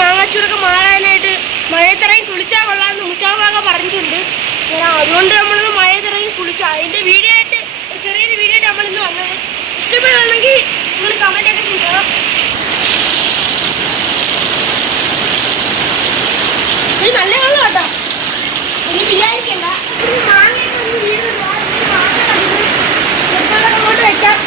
മാങ്ങാച്ചൂടൊക്കെ മാറാനായിട്ട് മഴയത്തിറങ്ങി കുളിച്ചാൽ കൊള്ളാമെന്ന് മുച്ചാവാക പറഞ്ഞിട്ടുണ്ട്. അതുകൊണ്ട് നമ്മളൊന്ന് മഴയത്തിറങ്ങി കുളിച്ചു. അതിൻ്റെ വീഡിയോ ആയിട്ട് ചെറിയൊരു വീഡിയോ ആയിട്ട് നമ്മളിന്ന് വന്നത്. ഇഷ്ടപ്പെടുകയാണെങ്കിൽ നിങ്ങൾ കമൻറ്റൊക്കെ ചെയ്യണം. ഇത് നല്ല വെള്ളം കേട്ടോ, ഇനി വിചാരിക്കണ്ട. മാങ്ങയൊക്കെ ഒന്ന് വീട് അങ്ങോട്ട് വയ്ക്കാം.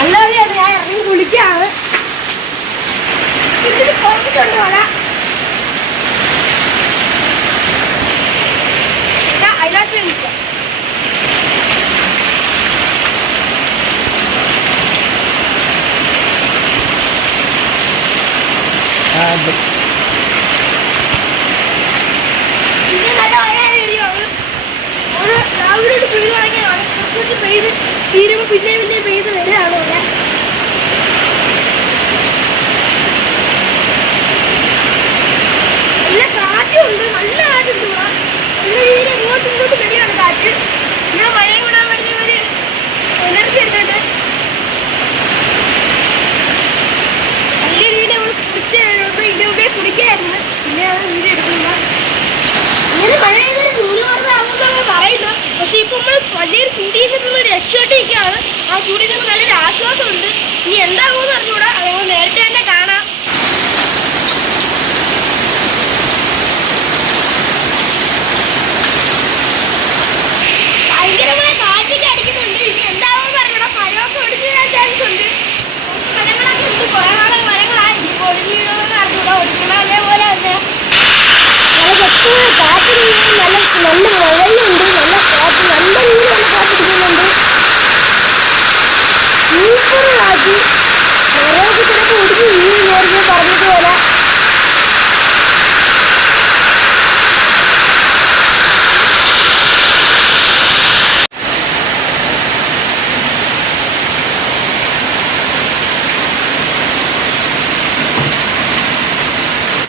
അല്ലാതെ ഞാൻ ഇറങ്ങി കുളിക്കാണ്. ഇതിന് പോയിട്ടുണ്ട് വരാ. അതിനകത്ത് വിളിക്കാം. പിന്നെ നല്ല മഴയായ വീഡിയോ ആണ്. ഒരു രാവിലെ ഒരു പെയ്ത് തുടങ്ങിയതാണ്. കുറച്ച് പെയ്ത് തീരുമ്പോൾ പിന്നെ പെയ്ത് വരികയാണ് ഇവിടെ. നല്ല കാറ്റുണ്ട്, നല്ല കാറ്റുണ്ട്. നല്ല രീതിയിൽ ഇങ്ങോട്ട് വരികയാണ് കാറ്റ്. ഇവിടെ മഴയും വിടാൻ വേണ്ടി ഒരു എനർജി എടുത്തിട്ട് നല്ല രീതിയിൽ നമ്മൾ കുടിച്ച് ഇതിന്റെ മുമ്പേ കുടിക്കായിരുന്നു. പിന്നെ അത് വീഡിയോ എടുക്കുന്നത് ഇങ്ങനെ മഴ ചെയ്തൊരു ചൂടുമാർഗ്ഗമാകുമെന്നാണ് പറയുന്നത്. പക്ഷെ ഇപ്പൊ നമ്മൾ വലിയൊരു ചൂടിയിൽ നിന്നുള്ള രക്ഷപ്പെട്ടിരിക്കുകയാണ്. ആ ചൂടിൽ നിന്ന് നല്ലൊരു ആശ്വാസമുണ്ട്. ഇനി എന്താകുമെന്ന് അറിഞ്ഞൂടാ. അത് നേരത്തെ തന്നെ കാണാം.